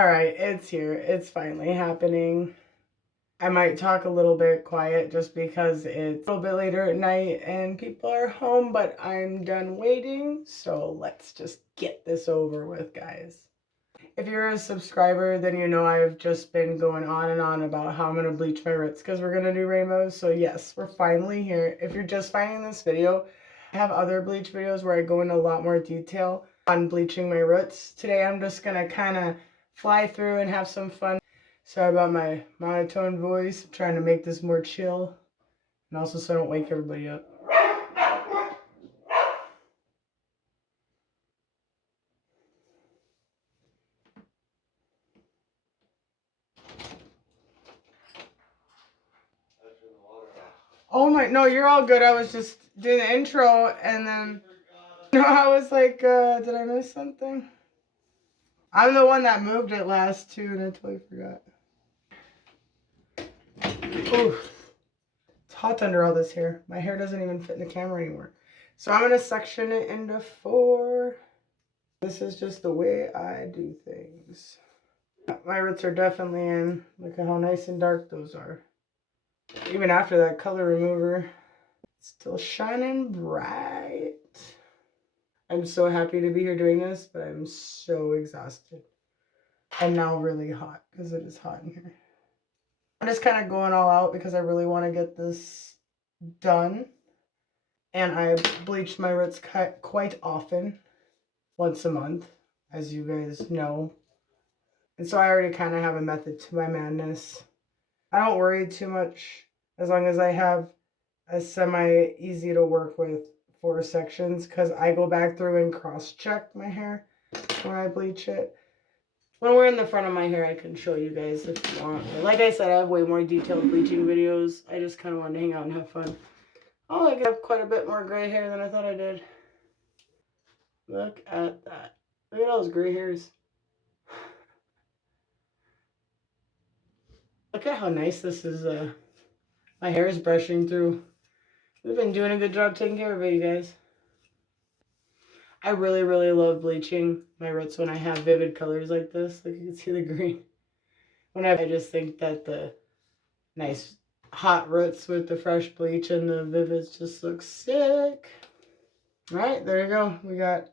Alright, it's here. It's finally happening. I might talk a little bit quiet just because it's a little bit later at night and people are home, but I'm done waiting, so let's just get this over with, guys. If you're a subscriber, then you know I've just been going on and on about how I'm going to bleach my roots because we're going to do rainbows. So yes, we're finally here. If you're just finding this video, I have other bleach videos where I go into a lot more detail on bleaching my roots. Today I'm just going to kind of fly through and have some fun. Sorry about my monotone voice. I'm trying to make this more chill and also so I don't wake everybody up. Oh my, no, you're all good. I was just doing the intro and then, no, I was like, did I miss something? I'm the one that moved it last too and I totally forgot. Ooh, it's hot under all this hair. My hair doesn't even fit in the camera anymore. So I'm gonna section it into 4. This is just the way I do things. My roots are definitely in. Look at how nice and dark those are. Even after that color remover, it's still shining bright. I'm so happy to be here doing this, but I'm so exhausted. And now really hot, because it is hot in here. I'm just kind of going all out because I really want to get this done. And I bleach my roots quite often, once a month, as you guys know. And so I already kind of have a method to my madness. I don't worry too much as long as I have a semi easy to work with 4 sections, because I go back through and cross-check my hair when I bleach it. When we're in the front of my hair, I can show you guys if you want. But like I said, I have way more detailed bleaching videos. I just kind of wanted to hang out and have fun. Oh, I have quite a bit more gray hair than I thought I did. Look at that. Look at all those gray hairs. Look at how nice this is. My hair is brushing through. We've been doing a good job taking care of it, you guys. I really, really love bleaching my roots when I have vivid colors like this. Like you can see the green. I just think that the nice hot roots with the fresh bleach and the vivids just look sick. All right, there you go.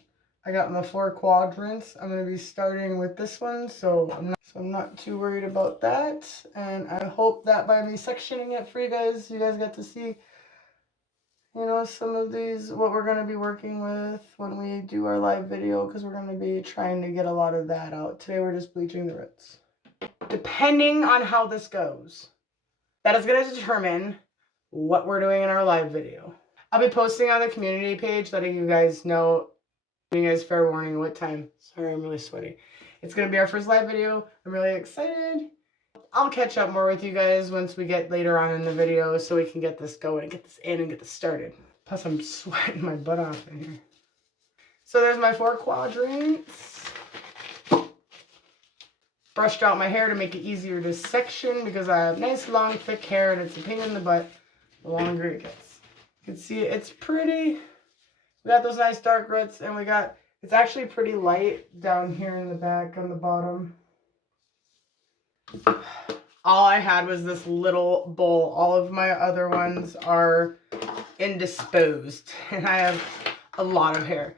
I got my 4 quadrants. I'm going to be starting with this one, so I'm not too worried about that. And I hope that by me sectioning it for you guys get to see, you know, some of these, what we're going to be working with when we do our live video, because we're going to be trying to get a lot of that out. Today we're just bleaching the roots. Depending on how this goes, that is going to determine what we're doing in our live video. I'll be posting on the community page, letting you guys know, giving you guys fair warning what time. Sorry, I'm really sweaty. It's going to be our first live video. I'm really excited. I'll catch up more with you guys once we get later on in the video so we can get this going and get this in and get this started. Plus, I'm sweating my butt off in here. So there's my 4 quadrants. Brushed out my hair to make it easier to section because I have nice, long, thick hair and it's a pain in the butt the longer it gets. You can see it's pretty. We got those nice dark roots and it's actually pretty light down here in the back on the bottom. All I had was this little bowl. All of my other ones are indisposed and I have a lot of hair.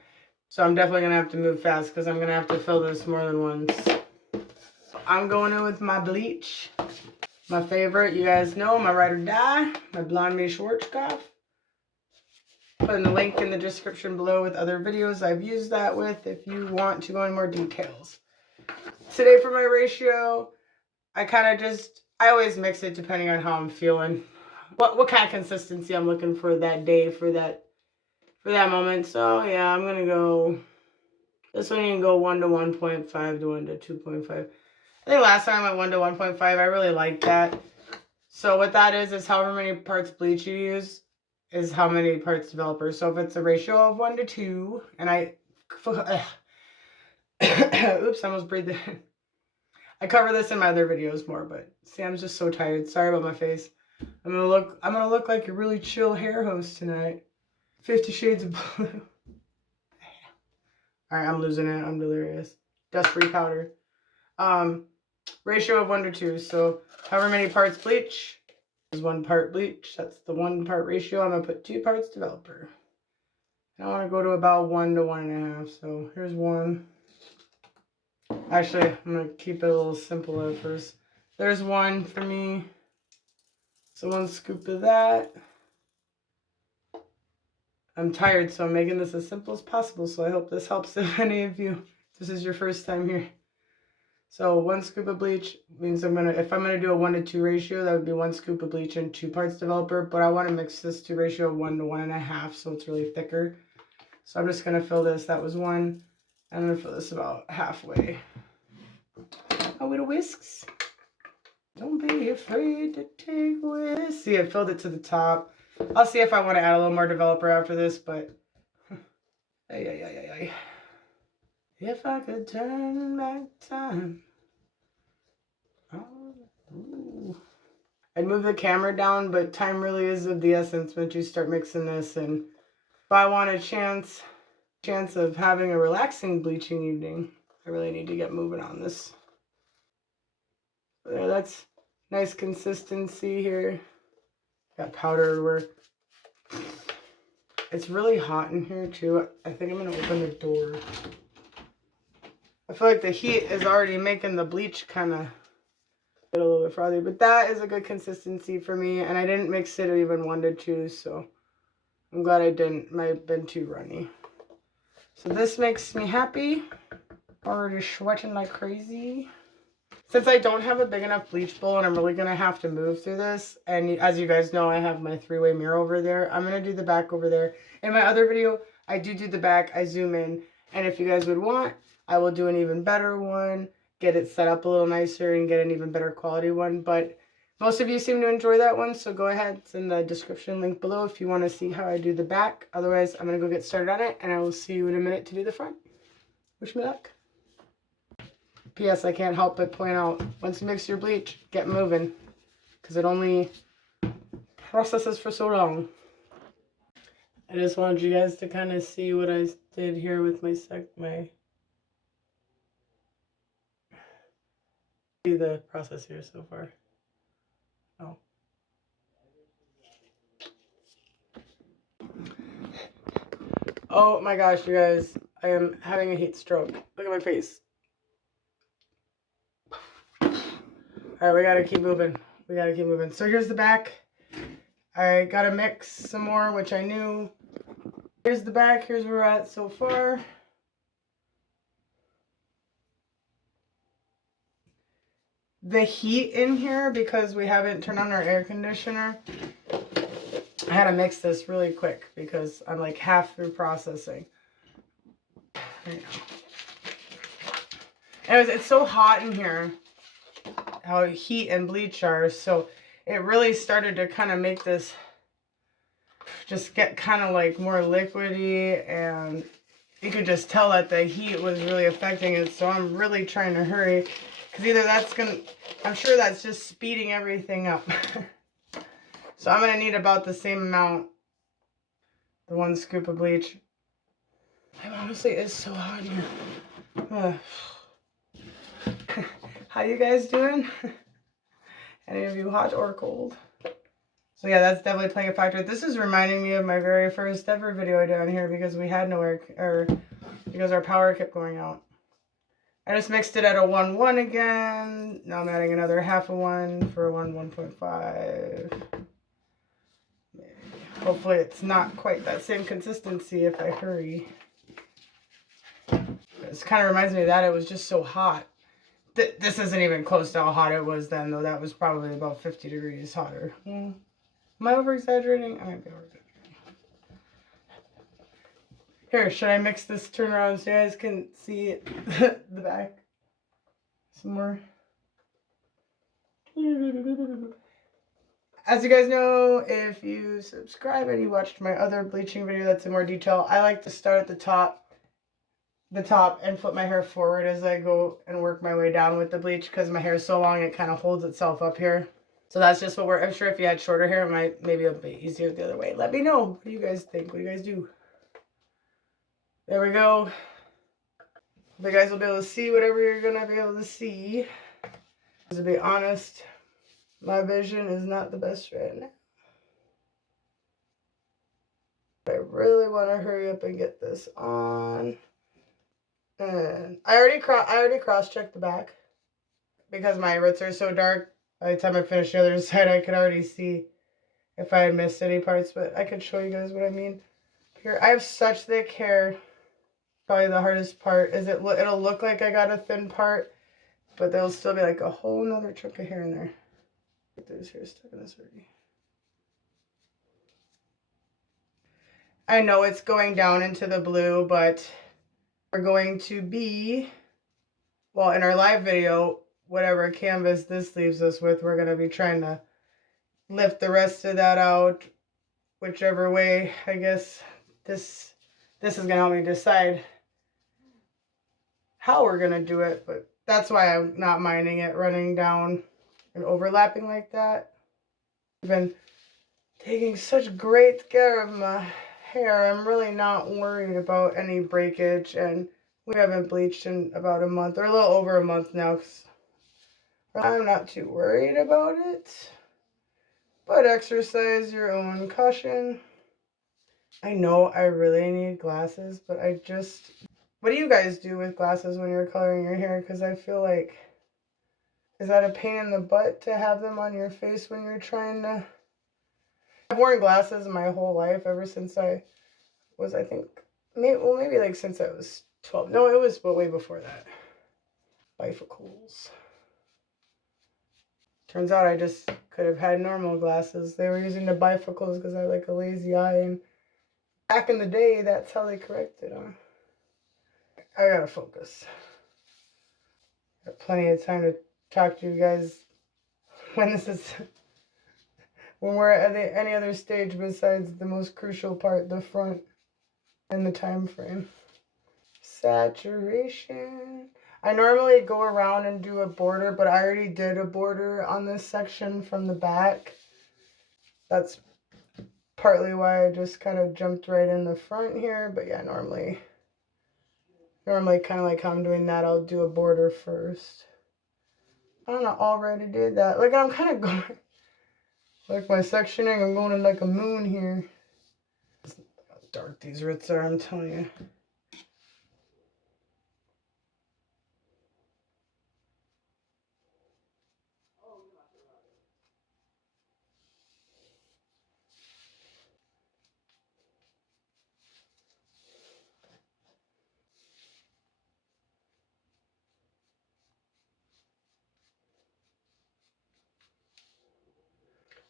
So I'm definitely going to have to move fast because I'm going to have to fill this more than once. I'm going in with my bleach. My favorite, you guys know, my ride or die, my BLONDME Schwarzkopf. Putting the link in the description below with other videos I've used that with if you want to go into more details. Today for my ratio, I always mix it depending on how I'm feeling. What kind of consistency I'm looking for that day, for that moment. So yeah, I'm gonna go, this one you can go 1 to 1.5 to 1 to 2.5. I think last time I went 1 to 1.5, I really liked that. So what that is however many parts bleach you use is how many parts developer. So if it's a ratio of 1 to 2, and oops, I almost breathed in. I cover this in my other videos more, but see, I'm just so tired. Sorry about my face. I'm gonna look like a really chill hair host tonight. 50 Shades of Blue. All right, I'm losing it. I'm delirious. Dust-free powder. Ratio of 1 to 2. So however many parts bleach is 1 part bleach. That's the 1 part ratio. I'm going to put 2 parts developer. And I want to go to about 1 to 1.5. So here's 1. Actually, I'm going to keep it a little simple at first. There's 1 for me. So 1 scoop of that. I'm tired, so I'm making this as simple as possible. So I hope this helps if any of you, this is your first time here. So 1 scoop of bleach means if I'm gonna do a 1 to 2 ratio, that would be 1 scoop of bleach and 2 parts developer. But I want to mix this to ratio of 1 to 1.5, so it's really thicker. So I'm just gonna fill this. That was 1. I'm gonna fill this about halfway. Oh, with the whisks. Don't be afraid to take whisks. See, I filled it to the top. I'll see if I want to add a little more developer after this, but if I could turn back time, I'd move the camera down, but time really is of the essence once you start mixing this. And if I want a chance of having a relaxing bleaching evening, I really need to get moving on this. There, that's nice consistency here. Got powder everywhere. It's really hot in here too. I think I'm gonna open the door. I feel like the heat is already making the bleach kind of get a little bit frothy, but that is a good consistency for me. And I didn't mix it even 1 to 2, so I'm glad I didn't. Might have been too runny. So this makes me happy. Already sweating like crazy. Since I don't have a big enough bleach bowl and I'm really going to have to move through this, and as you guys know, I have my 3-way mirror over there. I'm going to do the back over there. In my other video, I do the back. I zoom in. And if you guys would want, I will do an even better one, get it set up a little nicer, and get an even better quality one. But most of you seem to enjoy that one, so go ahead. It's in the description link below if you want to see how I do the back. Otherwise, I'm going to go get started on it, and I will see you in a minute to do the front. Wish me luck. P.S. I can't help but point out, once you mix your bleach, get moving, because it only processes for so long. I just wanted you guys to kind of see what I did here with my see the process here so far. Oh my gosh, you guys, I am having a heat stroke. Look at my face. All right, we gotta keep moving. So here's the back. I gotta mix some more, which I knew. Here's the back. Here's where we're at so far. The heat in here, because we haven't turned on our air conditioner, I had to mix this really quick because I'm like half through processing. Anyways, it's so hot in here, how heat and bleach are, so it really started to kind of make this just get kind of like more liquidy, and you could just tell that the heat was really affecting it. So I'm really trying to hurry, because either that's gonna, I'm sure that's just speeding everything up. So I'm gonna need about the same amount, the 1 scoop of bleach. It honestly is so hot in here. How you guys doing? Any of you hot or cold? So yeah, that's definitely playing a factor. This is reminding me of my very first ever video down here, because we had no air, or because our power kept going out. I just mixed it at a 1.1 again. Now I'm adding another half a 1 for a 1.5. Hopefully it's not quite that same consistency if I hurry. This kind of reminds me of that. It was just so hot. This isn't even close to how hot it was then, though. That was probably about 50 degrees hotter. Am I over-exaggerating? I might be over-exaggerating. Here, should I mix this, turn around so you guys can see the back some more? As you guys know, if you subscribe and you watched my other bleaching video that's in more detail, I like to start at the top and flip my hair forward as I go and work my way down with the bleach, because my hair is so long it kind of holds itself up here. So that's just what I'm sure if you had shorter hair, it might maybe a bit easier the other way. Let me know. What do you guys think? What do you guys do? There we go. You guys will be able to see whatever you're gonna be able to see. To be honest, my vision is not the best right now. I really want to hurry up and get this on. And I already cross-checked the back because my roots are so dark. By the time I finish the other side, I could already see if I had missed any parts, but I could show you guys what I mean. Here, I have such thick hair. Probably the hardest part is it'll look like I got a thin part, but there'll still be like a whole nother chunk of hair in there. There's hair stuck in this already. I know it's going down into the blue, but we're going to be, well, in our live video, whatever canvas this leaves us with, we're going to be trying to lift the rest of that out, whichever way. I guess this is going to help me decide how we're going to do it, but that's why I'm not minding it running down and overlapping like that. I've been taking such great care of my hair. I'm really not worried about any breakage, and we haven't bleached in about a month, or a little over a month now, because I'm not too worried about it. But exercise your own caution. I know I really need glasses, but what do you guys do with glasses when you're coloring your hair? Because I feel like, is that a pain in the butt to have them on your face when you're trying to... I've worn glasses my whole life, ever since I was, I think, maybe like since I was 12. No, it was way before that. Bifocals. Turns out I just could have had normal glasses. They were using the bifocals because I had like a lazy eye, and back in the day, that's how they corrected them. I gotta focus. Got plenty of time to talk to you guys when when we're at any other stage besides the most crucial part, the front and the time frame. Saturation. I normally go around and do a border, but I already did a border on this section from the back. That's partly why I just kind of jumped right in the front here. But yeah, normally kind of like how I'm doing that, I'll do a border first. I don't know, already did that. Like, I'm kind of going, like my sectioning, I'm going in like a moon here. How dark these roots are, I'm telling you.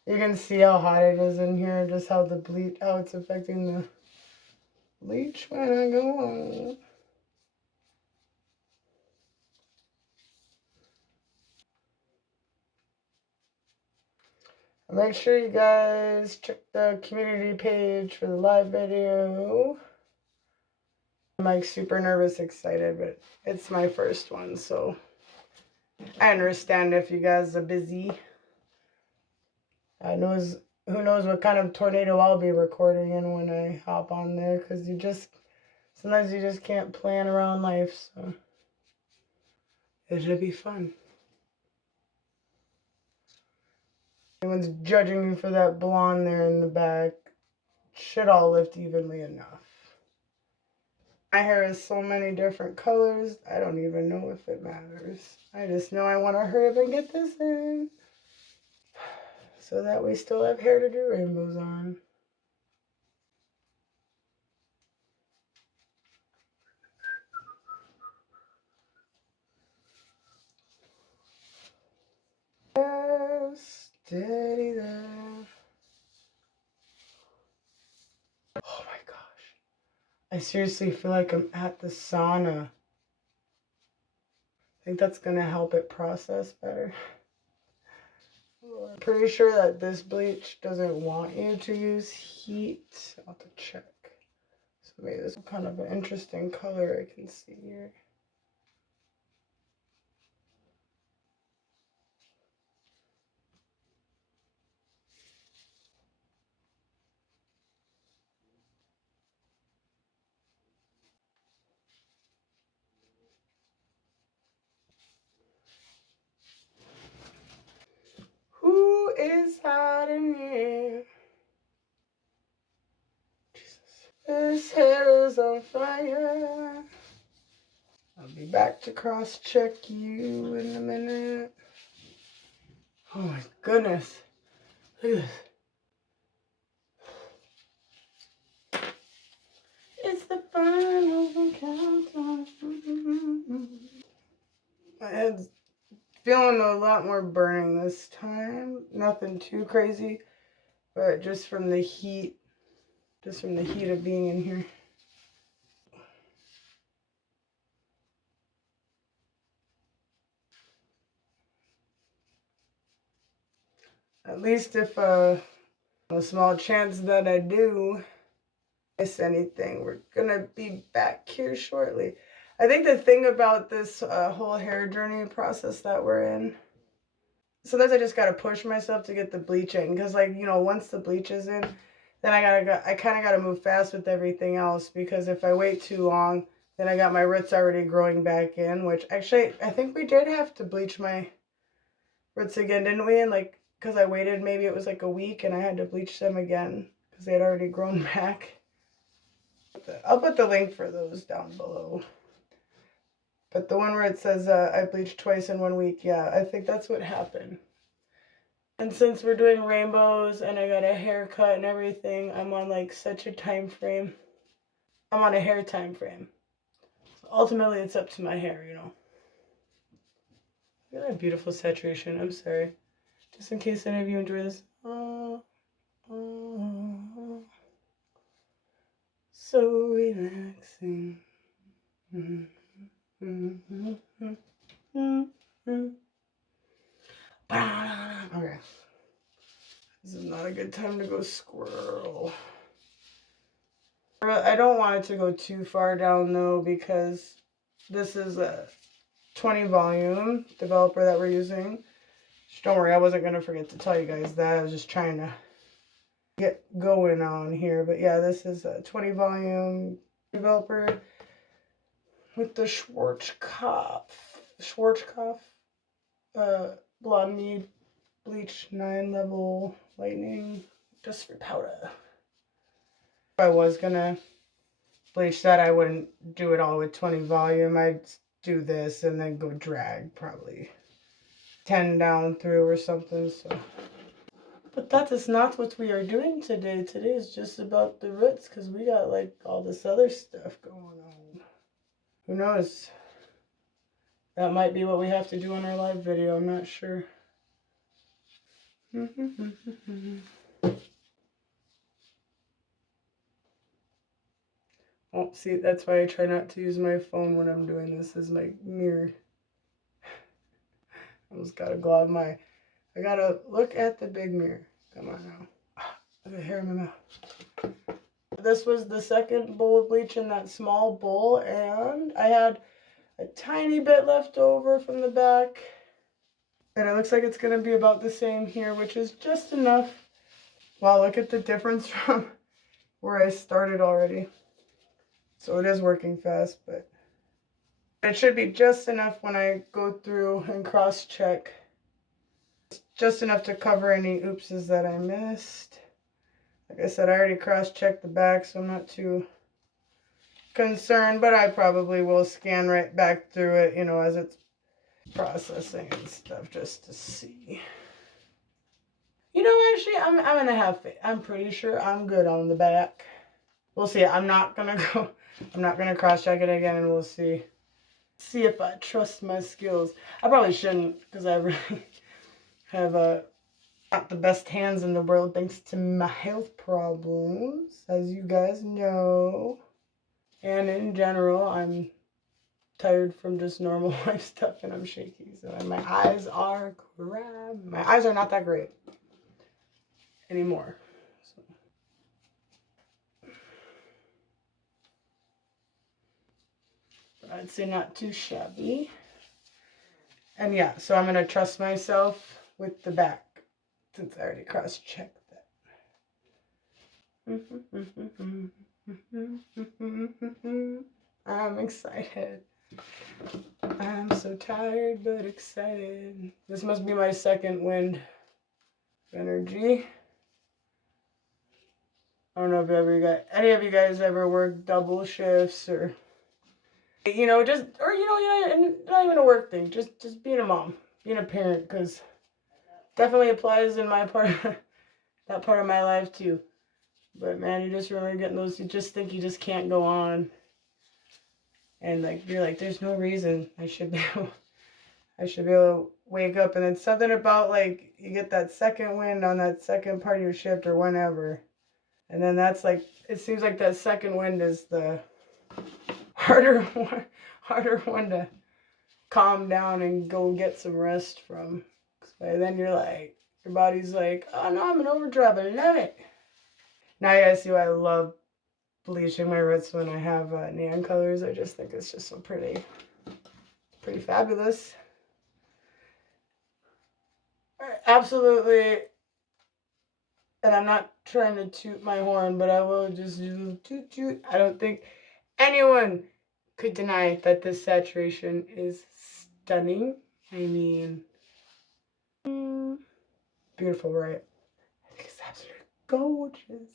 You can see how hot it is in here, just how it's affecting the bleach when I go on. Make sure you guys check the community page for the live video. I'm like super nervous, excited, but it's my first one, so I understand if you guys are busy. Who knows what kind of tornado I'll be recording in when I hop on there, because sometimes you just can't plan around life, so it should be fun. Anyone's judging me for that blonde there in the back, should all lift evenly enough. My hair is so many different colors, I don't even know if it matters. I just know I want to hurry up and get this in, so that we still have hair to do rainbows on. Steady there. Oh my gosh. I seriously feel like I'm at the sauna. I think that's going to help it process better. I'm pretty sure that this bleach doesn't want you to use heat. I'll have to check. So maybe this is kind of an interesting color I can see here. It's hot in here. Jesus. This hair is on fire. I'll be back to cross-check you in a minute. Oh my goodness. Look at this. It's the final countdown. My head's feeling a lot more burning this time. Nothing too crazy, but just from the heat. Just from the heat of being in here. At least if a small chance that I do miss anything, we're gonna be back here shortly. I think the thing about this whole hair journey process that we're in, sometimes I just gotta push myself to get the bleaching, because like, you know, once the bleach is in, then I kind of gotta move fast with everything else, because if I wait too long, then I got my roots already growing back in, which actually I think we did have to bleach my roots again, didn't we? And like, because I waited, maybe it was like a week, and I had to bleach them again because they had already grown back. I'll put the link for those down below. But the one where it says I bleached twice in 1 week, yeah, I think that's what happened. And since we're doing rainbows and I got a haircut and everything, I'm on like such a time frame. I'm on a hair time frame. So ultimately, it's up to my hair, you know. Look at that beautiful saturation. I'm sorry. Just in case any of you enjoy this. So relaxing. Okay. This is not a good time to go squirrel. I don't want it to go too far down though, because this is a 20 volume developer that we're using. Just don't worry, I wasn't going to forget to tell you guys that. I was just trying to get going on here. But yeah, this is a 20 volume developer with the Schwarzkopf BLONDME Bleach 9 level lightning, just for powder. If I was gonna bleach that, I wouldn't do it all with 20 volume. I'd do this and then go drag probably 10 down through or something. So, but that is not what we are doing today. Today is just about the roots, because we got like all this other stuff going on. Who knows? That might be what we have to do in our live video. I'm not sure. Oh, see, that's why I try not to use my phone when I'm doing this as my mirror. I almost gotta go out my... I gotta look at the big mirror. Come on now. Look at hair in my mouth. This was the second bowl of bleach in that small bowl, and I had a tiny bit left over from the back. And it looks like it's gonna be about the same here, which is just enough. Wow, look at the difference from where I started already. So it is working fast, but it should be just enough when I go through and cross-check. Just enough to cover any oopses that I missed. Like I said, I already cross-checked the back, so I'm not too concerned, but I probably will scan right back through it, you know, as it's processing and stuff, just to see. You know, actually, I'm gonna have faith. I'm pretty sure I'm good on the back. We'll see. I'm not gonna cross-check it again, and we'll see if I trust my skills. I probably shouldn't, because I really have not the best hands in the world thanks to my health problems, as you guys know. And in general, I'm tired from just normal life stuff, and I'm shaky. So my eyes are crap. My eyes are not that great anymore. So. I'd say not too shabby. And yeah, so I'm going to trust myself with the back, since I already cross-checked that. I'm excited. I'm so tired but excited. This must be my second wind. energy. I don't know if any of you guys ever work double shifts or, you know, just, or, you know, not even a work thing, just being a mom, being a parent, because definitely applies in my part, that part of my life too. But man, you just remember getting those, you just think you just can't go on. And like, you're like, there's no reason I should be able to wake up. And then something about like, you get that second wind on that second part of your shift or whenever. And then that's like, it seems like that second wind is the harder one to calm down and go get some rest from. Because by then you're like, your body's like, oh no, I'm in overdrive. I love it. Now you guys see why I love bleaching my roots when I have neon colors. I just think it's just so pretty. Pretty fabulous. Absolutely. And I'm not trying to toot my horn, but I will just do toot toot. I don't think anyone could deny that this saturation is stunning. I mean, beautiful, right? I think it's absolutely gorgeous.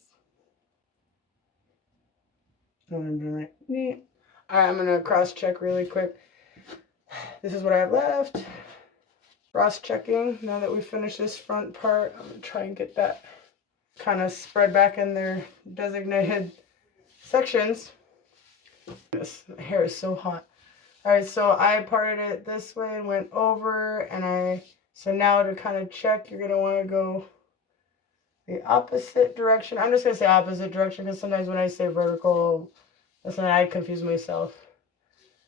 Alright, I'm gonna cross check really quick. This is what I have left. Cross checking. Now that we finish this front part, I'm gonna try and get that kind of spread back in their designated sections. This hair is so hot. Alright, so I parted it this way and went over, and so now to kind of check, you're gonna want to go the opposite direction. I'm just gonna say opposite direction because sometimes when I say vertical, that's when I confuse myself.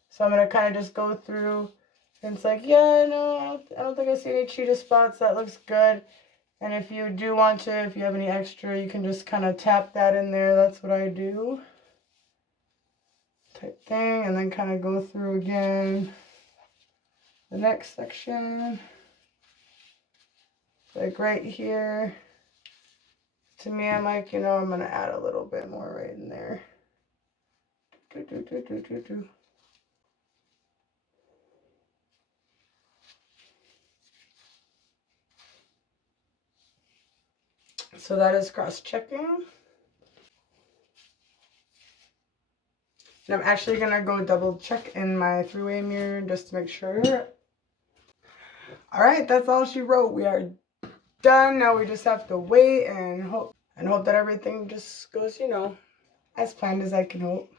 So I'm gonna kind of just go through, and it's like, yeah, no, I don't think I see any cheetah spots. That looks good. And if you do want to, if you have any extra, you can just kind of tap that in there. That's what I do. Type thing, and then kind of go through again the next section. Like right here. To me, I'm like, you know, I'm going to add a little bit more right in there. So that is cross-checking. And I'm actually going to go double check in my three-way mirror just to make sure. All right, that's all she wrote. We are done. Now we just have to wait and hope that everything just goes, you know, as planned as I can hope.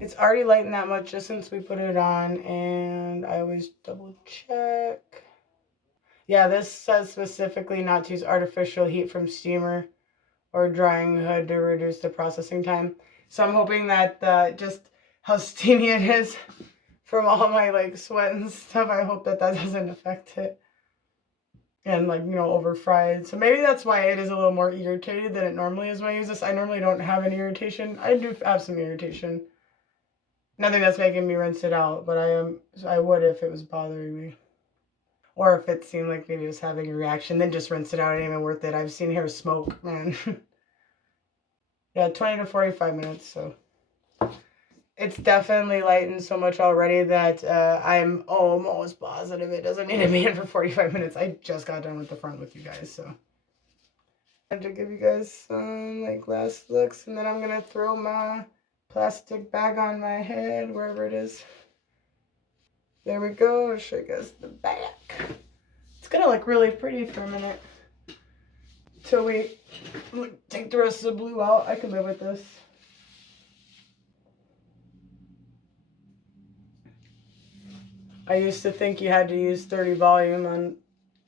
It's already lightened that much just since we put it on, and I always double check. Yeah, this says specifically not to use artificial heat from steamer or drying hood to reduce the processing time. So I'm hoping that just how steamy it is from all my like sweat and stuff, I hope that doesn't affect it. And like, you know, over fried. So maybe that's why it is a little more irritated than it normally is when I use this. I normally don't have any irritation. I do have some irritation. Nothing that's making me rinse it out, but I would if it was bothering me. Or if it seemed like maybe it was having a reaction, then just rinse it out. It ain't even worth it. I've seen hair smoke, man. Yeah, 20 to 45 minutes, so. It's definitely lightened so much already that I'm almost positive it doesn't need to be in for 45 minutes. I just got done with the front with you guys, so. I have to give you guys some like last looks, and then I'm gonna throw my plastic bag on my head, wherever it is. There we go. I'll show you guys the back. It's gonna look really pretty for a minute. Till we take the rest of the blue out. I can live with this. I used to think you had to use 30 volume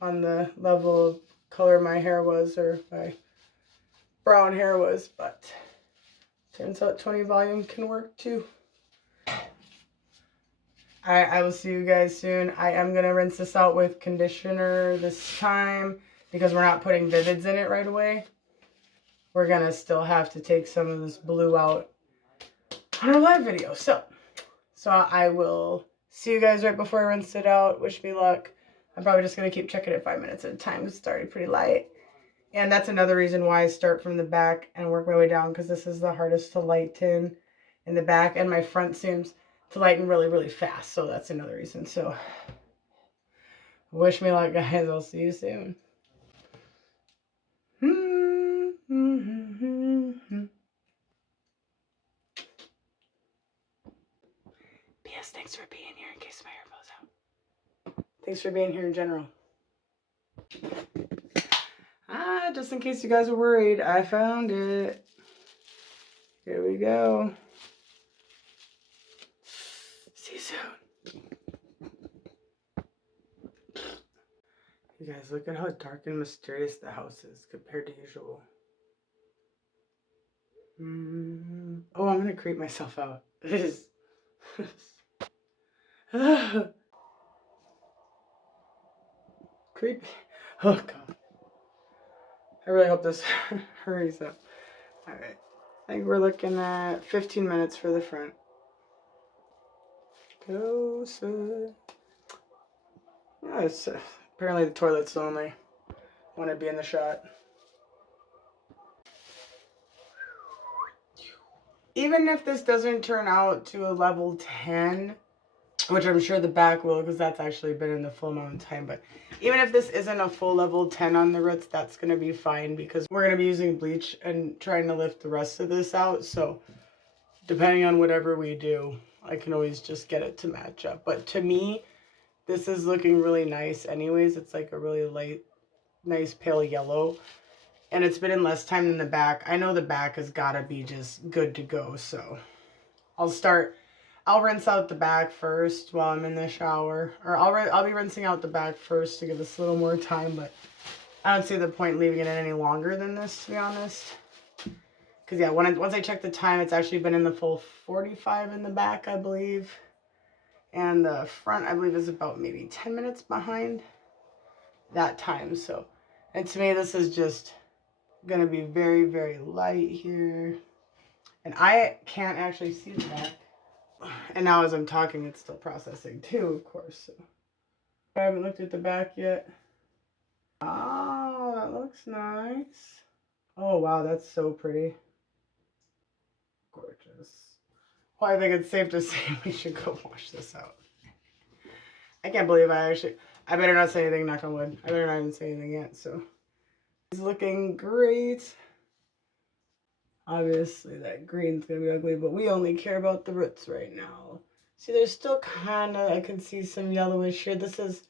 on the level of color my hair was, or my brown hair was, but turns out 20 volume can work too. I will see you guys soon. I am going to rinse this out with conditioner this time because we're not putting Vivids in it right away. We're going to still have to take some of this blue out on our live video. So I will see you guys right before I rinse it out. Wish me luck. I'm probably just going to keep checking it 5 minutes at a time because it's already pretty light. And that's another reason why I start from the back and work my way down, because this is the hardest to lighten in the back, and my front seems to lighten really, really fast. So that's another reason. So wish me luck, guys. I'll see you soon. P.S. Thanks for being here in case my hair falls out. Thanks for being here in general. Just in case you guys were worried, I found it. Here we go. See you soon. You guys, look at how dark and mysterious the house is compared to usual. Oh, I'm gonna creep myself out. It is. Creepy. Oh, God. I really hope this hurries up. Alright. I think we're looking at 15 minutes for the front. Closer. Oh, it's, apparently the toilet's only want to be in the shot. Even if this doesn't turn out to a level 10, which I'm sure the back will, because that's actually been in the full amount of time, but even if this isn't a full level 10 on the roots, that's going to be fine, because we're going to be using bleach and trying to lift the rest of this out. So depending on whatever we do, I can always just get it to match up. But to me, this is looking really nice anyways. It's like a really light, nice pale yellow. And it's been in less time than the back. I know the back has got to be just good to go. So I'll rinse out the back first while I'm in the shower. Or I'll be rinsing out the back first to give us a little more time. But I don't see the point leaving it in any longer than this, to be honest. Because yeah, once I check the time, it's actually been in the full 45 in the back, I believe. And the front, I believe, is about maybe 10 minutes behind that time. So, and to me, this is just going to be very, very light here. And I can't actually see the back. And now as I'm talking, it's still processing too, of course. So I haven't looked at the back yet. Oh, that looks nice. Oh, wow, that's so pretty. Gorgeous. Well, I think it's safe to say we should go wash this out. I can't believe I better not say anything, knock on wood. I better not even say anything yet, so. It's looking great. Obviously, that green's gonna be ugly, but we only care about the roots right now. See, there's still kinda, I can see some yellowish here. This is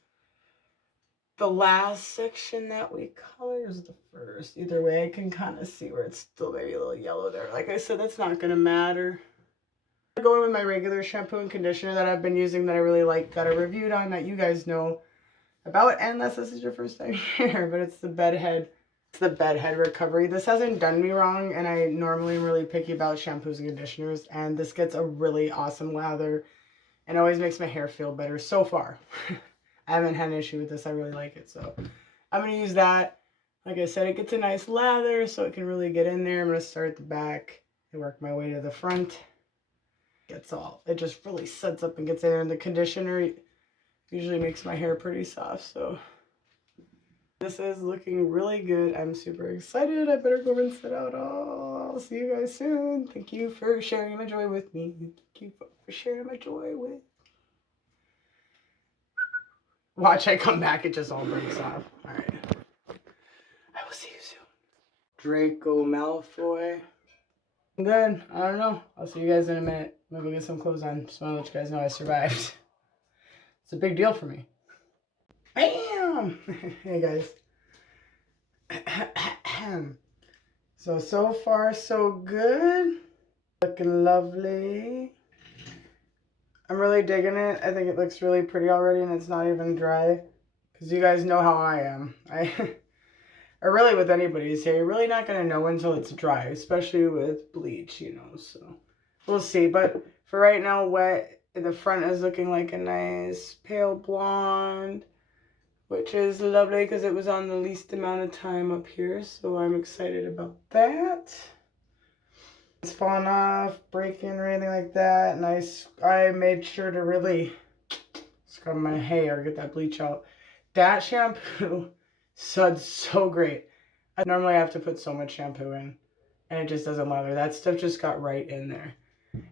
the last section that we colored, is the first. Either way, I can kind of see where it's still maybe a little yellow there. Like I said, that's not gonna matter. I'm going with my regular shampoo and conditioner that I've been using, that I really like, that I reviewed on, that you guys know about, unless this is your first time here, but it's the bedhead. It's the bedhead recovery. This hasn't done me wrong, and I normally am really picky about shampoos and conditioners, and this gets a really awesome lather and always makes my hair feel better so far. I haven't had an issue with this. I really like it, so I'm going to use that. Like I said, it gets a nice lather, so it can really get in there. I'm going to start at the back and work my way to the front. It just really sets up and gets in there, and the conditioner usually makes my hair pretty soft, so this is looking really good. I'm super excited. I better go rinse it out. Oh, I'll see you guys soon. Thank you for sharing my joy with me. Thank you for sharing my joy with. Watch, I come back, it just all breaks off. Alright. I will see you soon. Draco Malfoy. I'm good. I don't know. I'll see you guys in a minute. I'm gonna go get some clothes on. Just want to let you guys know I survived. It's a big deal for me. Bam! Hey guys. So far so good. Looking lovely. I'm really digging it. I think it looks really pretty already, and it's not even dry. Because you guys know how I am. Or really with anybody's hair, you're really not going to know until it's dry. Especially with bleach, you know. So we'll see. But for right now, wet. The front is looking like a nice pale blonde, which is lovely because it was on the least amount of time up here. So I'm excited about that. It's falling off, breaking, or anything like that. And I made sure to really scrub my hair, get that bleach out. That shampoo suds so great. I normally have to put so much shampoo in, and it just doesn't lather. That stuff just got right in there.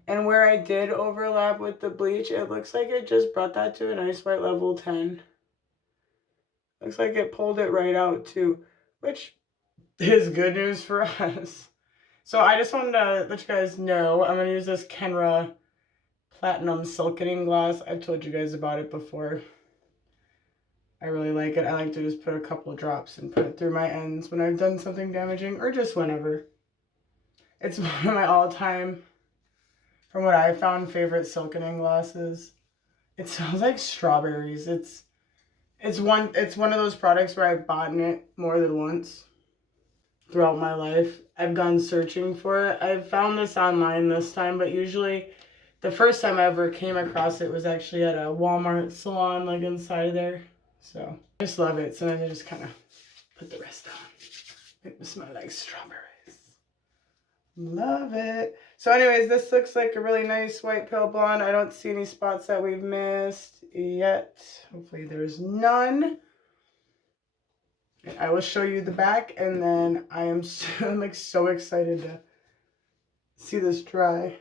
And where I did overlap with the bleach, it looks like it just brought that to a nice white level 10. Looks like it pulled it right out too, which is good news for us. So I just wanted to let you guys know I'm going to use this Kenra Platinum Silkening Gloss. I've told you guys about it before. I really like it. I like to just put a couple of drops and put it through my ends when I've done something damaging, or just whenever. It's one of my all-time, from what I found, favorite silkening glosses. It smells like strawberries. It's one of those products where I've bought it more than once throughout my life. I've gone searching for it. I found this online this time, but usually the first time I ever came across it was actually at a Walmart salon, like inside there. So I just love it. So then I just kind of put the rest on. Make it smell like strawberries. Love it. So anyways, this looks like a really nice white pale blonde. I don't see any spots that we've missed yet. Hopefully there's none. I will show you the back, and then I'm like so excited to see this dry.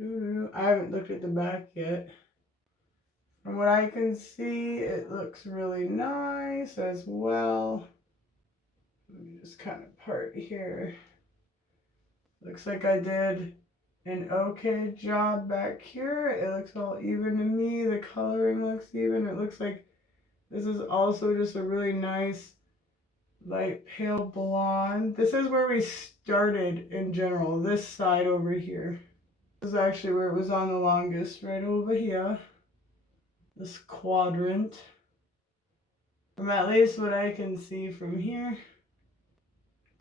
I haven't looked at the back yet. From what I can see, it looks really nice as well. Let me just kind of part here. Looks like I did an okay job back here. It looks all even to me. The coloring looks even. It looks like this is also just a really nice light pale blonde. This is where we started in general. This side over here. This is actually where it was on the longest, right over here. This quadrant. From at least what I can see from here.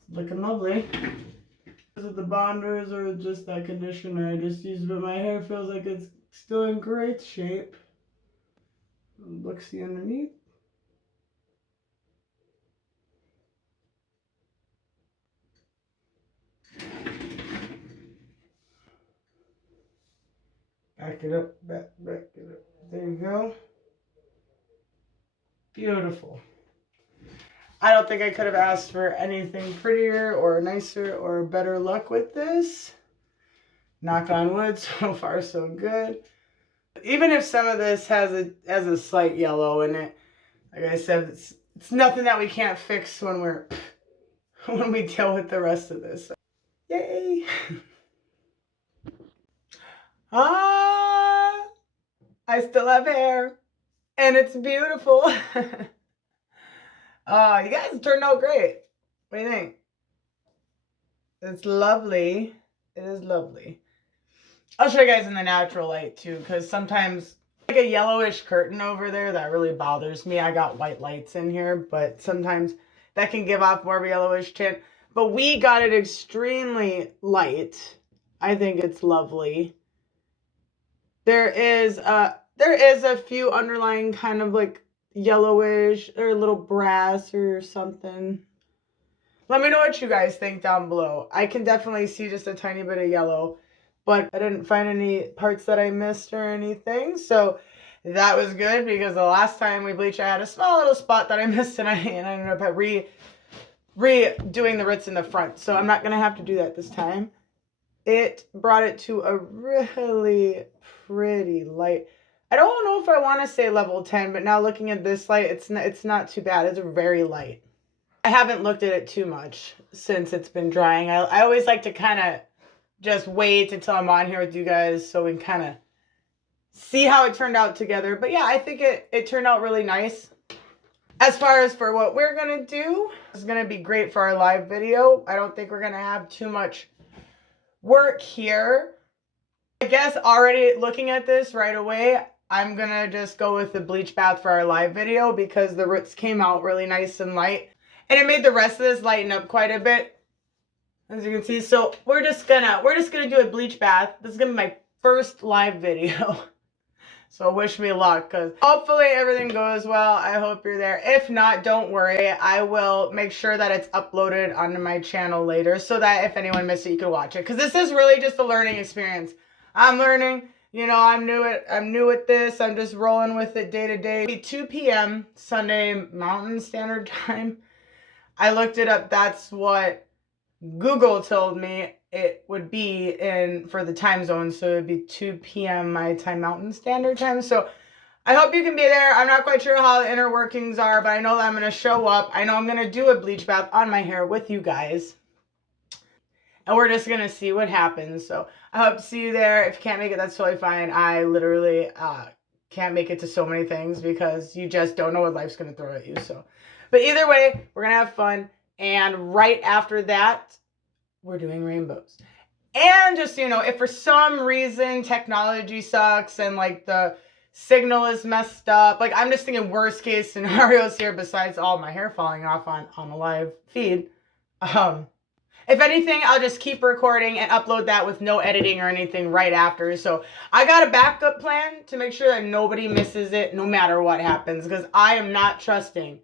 It's looking lovely. Is it the bonders or just that conditioner I just used? But my hair feels like it's still in great shape. Looks the underneath. Back it up, back it up. There you go. Beautiful. I don't think I could have asked for anything prettier or nicer or better luck with this. Knock on wood, so far so good. Even if some of this has a slight yellow in it, like I said, it's nothing that we can't fix when we deal with the rest of this. Yay! I still have hair, and it's beautiful. You guys turned out great. What do you think? It's lovely. It is lovely. I'll show you guys in the natural light too, because sometimes like a yellowish curtain over there that really bothers me. I got white lights in here, but sometimes that can give off more of a yellowish tint. But we got it extremely light. I think it's lovely. There is a few underlying kind of like yellowish or a little brass or something. Let me know what you guys think down below. I can definitely see just a tiny bit of yellow, but I didn't find any parts that I missed or anything. So that was good, because the last time we bleached, I had a small little spot that I missed, and I ended up redoing the roots in the front. So I'm not going to have to do that this time. It brought it to a really pretty light. I don't know if I want to say level 10, but now looking at this light, it's not too bad. It's very light. I haven't looked at it too much since it's been drying. I always like to kind of just wait until I'm on here with you guys so we can kind of see how it turned out together. But yeah, I think it turned out really nice. As far as for what we're going to do, it's going to be great for our live video. I don't think we're going to have too much work here. I guess already looking at this right away, I'm going to just go with the bleach bath for our live video, because the roots came out really nice and light. And it made the rest of this lighten up quite a bit, as you can see. So we're just gonna do a bleach bath. This is gonna be my first live video. So wish me luck, because hopefully everything goes well. I hope you're there. If not, don't worry. I will make sure that it's uploaded onto my channel later, so that if anyone missed it, you can watch it. Because this is really just a learning experience. I'm learning. You know, I'm new at this. I'm just rolling with it day to day. It'll be 2 p.m. Sunday Mountain Standard Time. I looked it up. That's what Google told me it would be for the time zone. So it would be 2 p.m. my time, Mountain Standard Time. So I hope you can be there. I'm not quite sure how the inner workings are, but I know that I'm going to show up. I know I'm going to do a bleach bath on my hair with you guys. And we're just going to see what happens. So I hope to see you there. If you can't make it, that's totally fine. I literally can't make it to so many things because you just don't know what life's going to throw at you. So, but either way, we're going to have fun. And right after that, we're doing rainbows. And just so you know, if for some reason technology sucks and like the signal is messed up, like I'm just thinking worst case scenarios here besides all my hair falling off on a live feed. If anything, I'll just keep recording and upload that with no editing or anything right after. So I got a backup plan to make sure that nobody misses it no matter what happens, because I am not trusting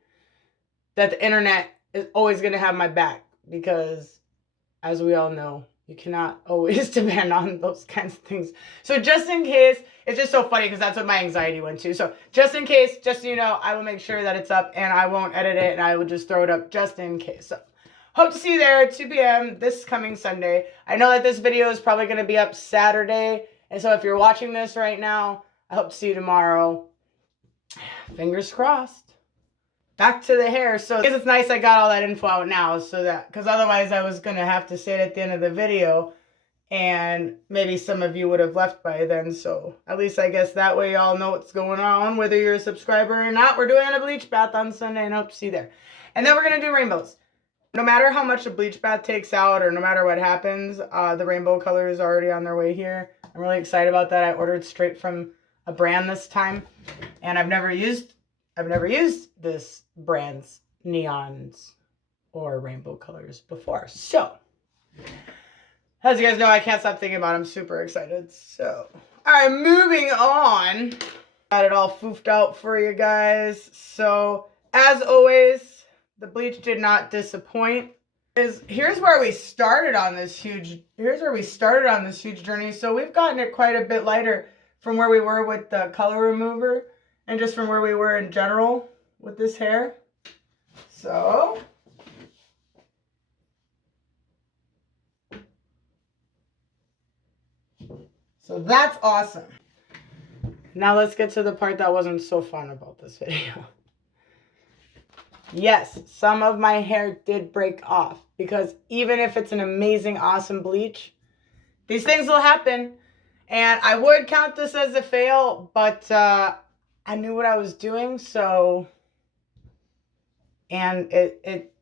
that the internet is always going to have my back, because as we all know, you cannot always depend on those kinds of things. So just in case, it's just so funny because that's what my anxiety went to. So just in case, just so you know, I will make sure that it's up and I won't edit it and I will just throw it up just in case. So hope to see you there at 2 p.m. this coming Sunday. I know that this video is probably going to be up Saturday. And so if you're watching this right now, I hope to see you tomorrow. Fingers crossed. Back to the hair. So I guess it's nice I got all that info out now, so that, because otherwise I was going to have to say it at the end of the video and maybe some of you would have left by then. So at least I guess that way y'all know what's going on, whether you're a subscriber or not. We're doing a bleach bath on Sunday and I hope to see you there. And then we're going to do rainbows. No matter how much a bleach bath takes out or no matter what happens, the rainbow color is already on their way here. I'm really excited about that. I ordered straight from a brand this time, and I've never used this brand's neons or rainbow colors before. So, as you guys know, I can't stop thinking about it. I'm super excited. So, all right, moving on. Got it all foofed out for you guys. So, as always, the bleach did not disappoint. Here's where we started on this huge journey. So, we've gotten it quite a bit lighter from where we were with the color remover and just from where we were in general with this hair. So that's awesome. Now let's get to the part that wasn't so fun about this video. Yes, some of my hair did break off, because even if it's an amazing, awesome bleach, these things will happen. And I would count this as a fail, but I knew what I was doing, so, and it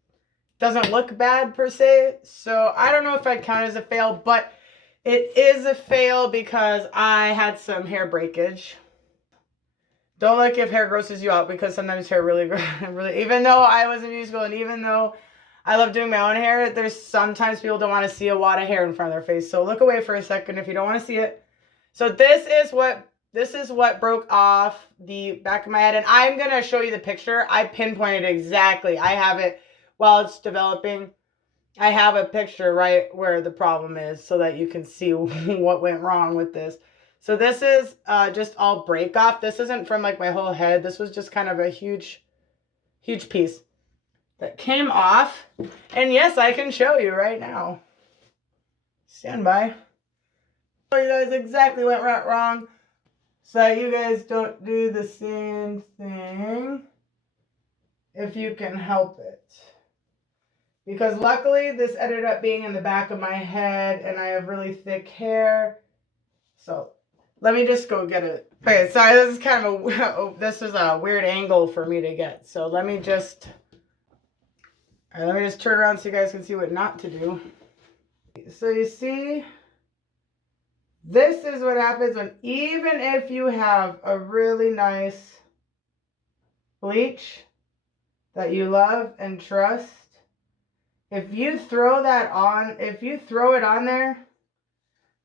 doesn't look bad per se, so I don't know if I'd count it as a fail, but it is a fail because I had some hair breakage. Don't look if hair grosses you out, because sometimes hair really, even though I was a musical and even though I love doing my own hair, there's sometimes people don't want to see a wad of hair in front of their face, so look away for a second if you don't want to see it. So this is what broke off the back of my head, and I'm going to show you the picture. I pinpointed exactly. I have it while it's developing. I have a picture right where the problem is so that you can see what went wrong with this. So this is just all break off. This isn't from like my whole head. This was just kind of a huge piece that came off. And yes, I can show you right now. Stand by. Show you guys exactly what went wrong, so you guys don't do the same thing if you can help it. Because luckily this ended up being in the back of my head and I have really thick hair. So let me just go get it. Okay, sorry, this is kind of this is a weird angle for me to get. So let me just turn around so you guys can see what not to do. So you see, this is what happens when, even if you have a really nice bleach that you love and trust, if you throw that on, if you throw it on there,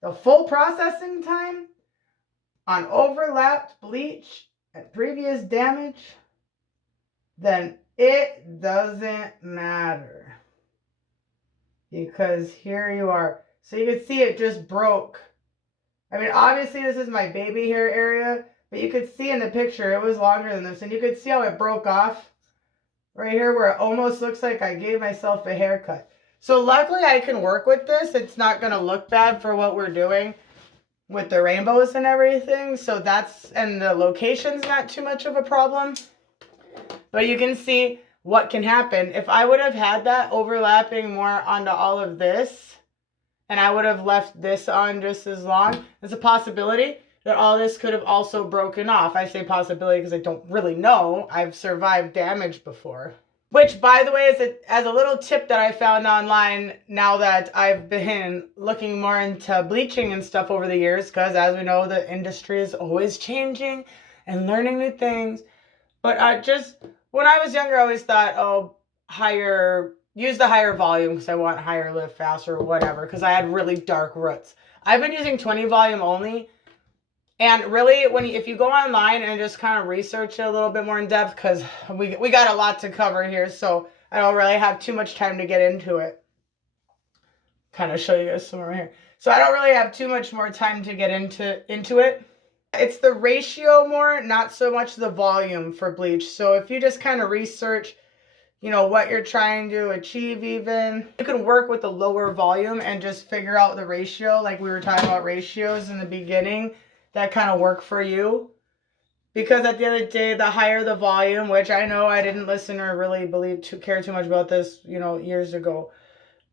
the full processing time on overlapped bleach and previous damage, then it doesn't matter. Because here you are. So you can see it just broke. I mean, obviously this is my baby hair area, but you could see in the picture it was longer than this, and you could see how it broke off right here where it almost looks like I gave myself a haircut. So luckily I can work with this. It's not going to look bad for what we're doing. with the rainbows and everything. So that's, and the location's not too much of a problem. But you can see what can happen. If I would have had that overlapping more onto all of this, and I would have left this on just as long, there's a possibility that all this could have also broken off. I say possibility because I don't really know. I've survived damage before. Which, by the way, is as a little tip that I found online now that I've been looking more into bleaching and stuff over the years, because as we know, the industry is always changing and learning new things. But just when I was younger, I always thought, oh, use the higher volume because I want higher lift faster or whatever, because I had really dark roots. I've been using 20 volume only. And really, if you go online and just kind of research it a little bit more in depth, because we got a lot to cover here, so I don't really have too much time to get into it. Kind of show you guys some right here. So I don't really have too much more time to get into it. It's the ratio more, not so much the volume for bleach. So if you just kind of research, you know, what you're trying to achieve even, you can work with the lower volume and just figure out the ratio, like we were talking about ratios in the beginning, that kind of work for you. Because at the end of the day, the higher the volume, which I know I didn't listen or really care too much about this, you know, years ago.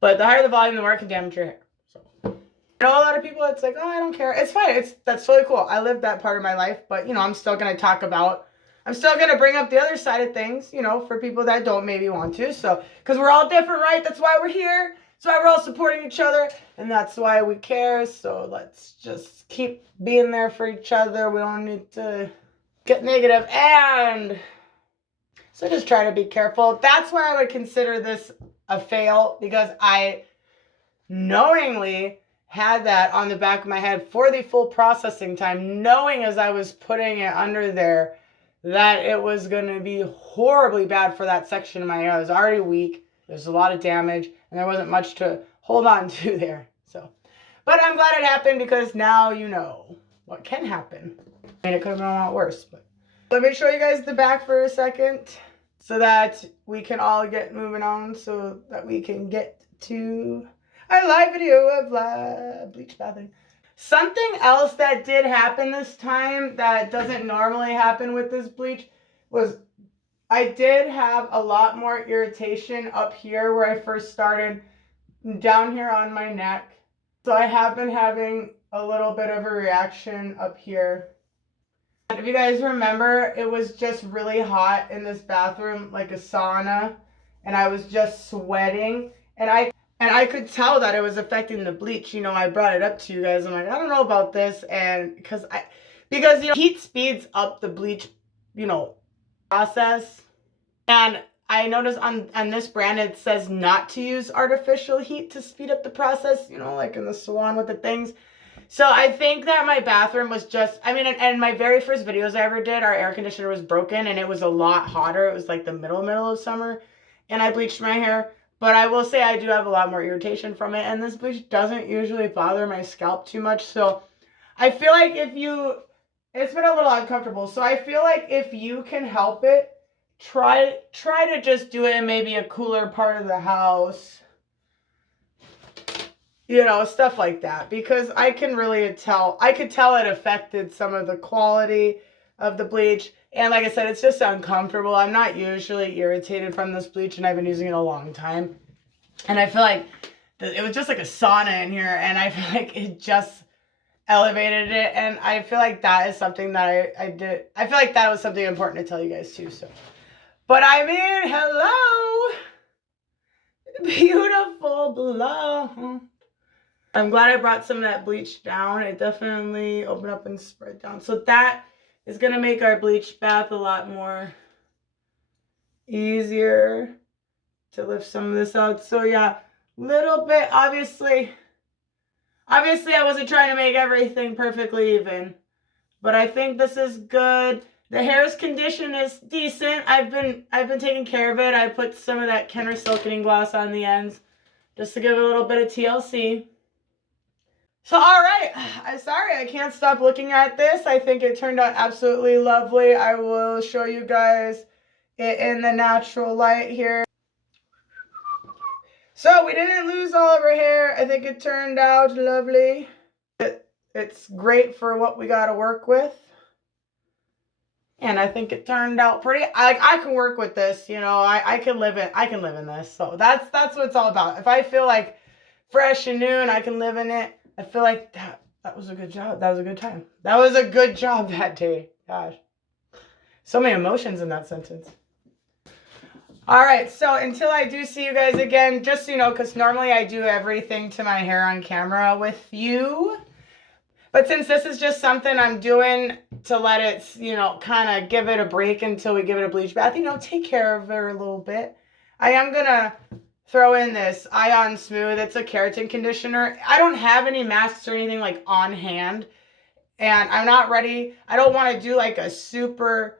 But the higher the volume, the more it can damage your hair. So I know a lot of people, it's like, oh, I don't care. It's fine. That's totally cool. I lived that part of my life, but you know, I'm still going to bring up the other side of things, you know, for people that don't maybe want to. So, because we're all different, right? That's why we're here. That's why we're all supporting each other. And that's why we care. So let's just keep being there for each other. We don't need to get negative. And so just try to be careful. That's why I would consider this a fail, because I knowingly had that on the back of my head for the full processing time, knowing as I was putting it under there that it was going to be horribly bad for that section of my hair. I was already weak. There's a lot of damage, and there wasn't much to hold on to there. So, but I'm glad it happened, because now you know what can happen. I mean, it could have been a lot worse. But let me show you guys the back for a second so that we can all get moving on, so that we can get to our live video of bleach bathing. Something else that did happen this time that doesn't normally happen with this bleach was I did have a lot more irritation up here where I first started, down here on my neck. So I have been having a little bit of a reaction up here. And if you guys remember, it was just really hot in this bathroom, like a sauna, and I was just sweating, and I could tell that it was affecting the bleach. You know, I brought it up to you guys. I'm like, I don't know about this. And because you know, heat speeds up the bleach, you know, process. And I noticed on this brand, it says not to use artificial heat to speed up the process, you know, like in the salon with the things. So I think that my bathroom was just, I mean, and my very first videos I ever did, our air conditioner was broken and it was a lot hotter. It was like the middle of summer, and I bleached my hair. But I will say I do have a lot more irritation from it, and this bleach doesn't usually bother my scalp too much. So I feel like it's been a little uncomfortable. So I feel like if you can help it, try to just do it in maybe a cooler part of the house. You know, stuff like that. Because I could tell it affected some of the quality of the bleach. And like I said, it's just uncomfortable. I'm not usually irritated from this bleach, and I've been using it a long time. And I feel like it was just like a sauna in here, and I feel like it just elevated it. And I feel like that is something that I did. I feel like that was something important to tell you guys too. So, but I mean, hello, beautiful below. I'm glad I brought some of that bleach down. It definitely opened up and spread down. So that is going to make our bleach bath a lot more easier to lift some of this out. So yeah, little bit, obviously I wasn't trying to make everything perfectly even, but I think this is good. The hair's condition is decent. I've been taking care of it. I put some of that Kenner silkening gloss on the ends just to give it a little bit of TLC. So, all right, I'm sorry, I can't stop looking at this. I think it turned out absolutely lovely. I will show you guys it in the natural light here. So we didn't lose all of her hair. I think it turned out lovely. it's great for what we got to work with. And I think it turned out pretty. I can work with this, you know. I can live in this. So that's what it's all about. If I feel like fresh and new and I can live in it, I feel like that was a good job. That was a good time. That was a good job that day. Gosh, so many emotions in that sentence. All right, so until I do see you guys again, just so you know, because normally I do everything to my hair on camera with you. But since this is just something I'm doing to let it, you know, kind of give it a break until we give it a bleach bath, you know, take care of her a little bit. I am going to throw in this Ion Smooth. It's a keratin conditioner. I don't have any masks or anything like on hand. And I'm not ready. I don't want to do like a super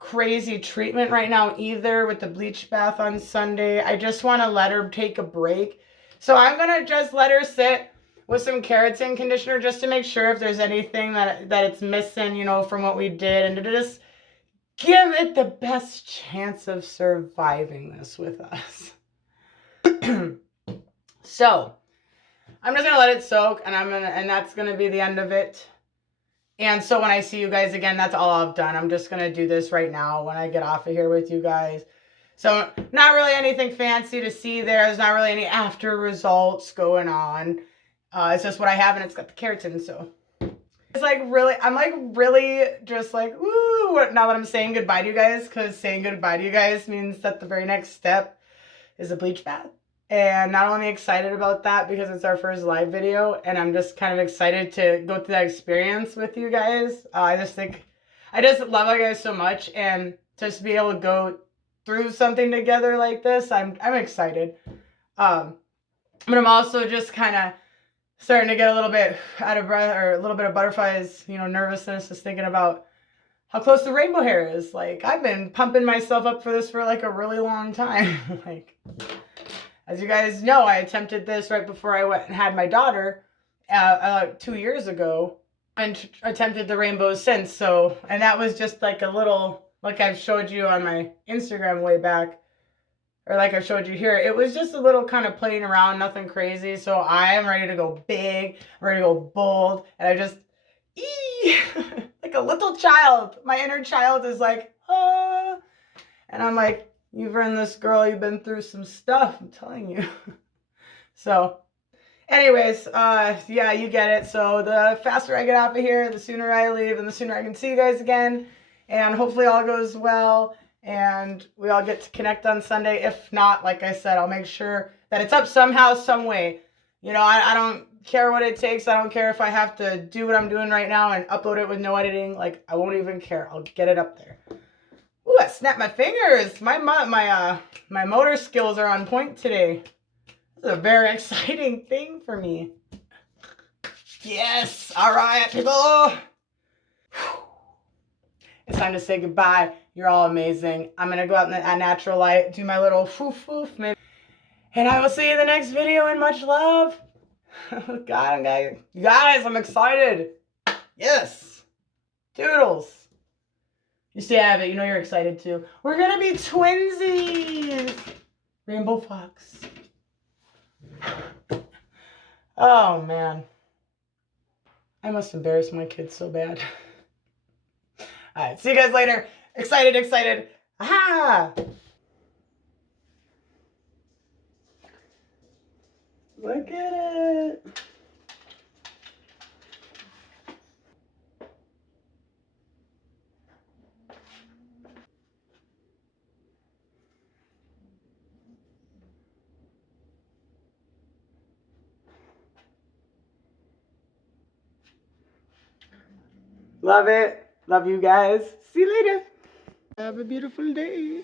crazy treatment right now either with the bleach bath on Sunday. I just want to let her take a break. So I'm going to just let her sit with some keratin conditioner just to make sure if there's anything that it's missing, you know, from what we did, and to just give it the best chance of surviving this with us. So I'm just gonna let it soak, and that's gonna be the end of it. And so when I see you guys again, that's all I've done. I'm just gonna do this right now when I get off of here with you guys. So not really anything fancy to see there. There's not really any after results going on. It's just what I have, and it's got the keratin, so it's like really, I'm like really just like, ooh, now that I'm saying goodbye to you guys, because saying goodbye to you guys means that the very next step is a bleach bath. And not only excited about that because it's our first live video, and I'm just kind of excited to go through that experience with you guys. I just love you guys so much, and just be able to go through something together like this, I'm excited. But I'm also just kind of starting to get a little bit out of breath, or a little bit of butterflies, you know, nervousness, just thinking about how close the rainbow hair is. Like, I've been pumping myself up for this for like a really long time. Like, as you guys know, I attempted this right before I went and had my daughter 2 years ago, and attempted the rainbows since. So, and that was just like a little, like I've showed you on my Instagram way back, or like I showed you here, it was just a little kind of playing around, nothing crazy. So I am ready to go big, I'm ready to go bold, and I just, like a little child. My inner child is like, ah. And I'm like, you've earned this, girl, you've been through some stuff, I'm telling you. So, anyways, yeah, you get it. So the faster I get off of here, the sooner I leave, and the sooner I can see you guys again. And hopefully all goes well, and we all get to connect on Sunday. If not, like I said, I'll make sure that it's up somehow, some way. You know, I don't care what it takes. I don't care if I have to do what I'm doing right now and upload it with no editing. Like, I won't even care. I'll get it up there. Ooh, I snapped my fingers. My motor skills are on point today. This is a very exciting thing for me. Yes. All right, people. It's time to say goodbye. You're all amazing. I'm going to go out in the natural light, do my little foof, maybe. And I will see you in the next video, and much love. God, you guys, I'm excited. Yes. Toodles. You see, I have it. You know you're excited too. We're going to be twinsies. Rainbow Fox. Oh, man. I must embarrass my kids so bad. All right, see you guys later. Excited. Aha! Look at it. Love it. Love you guys. See you later. Have a beautiful day.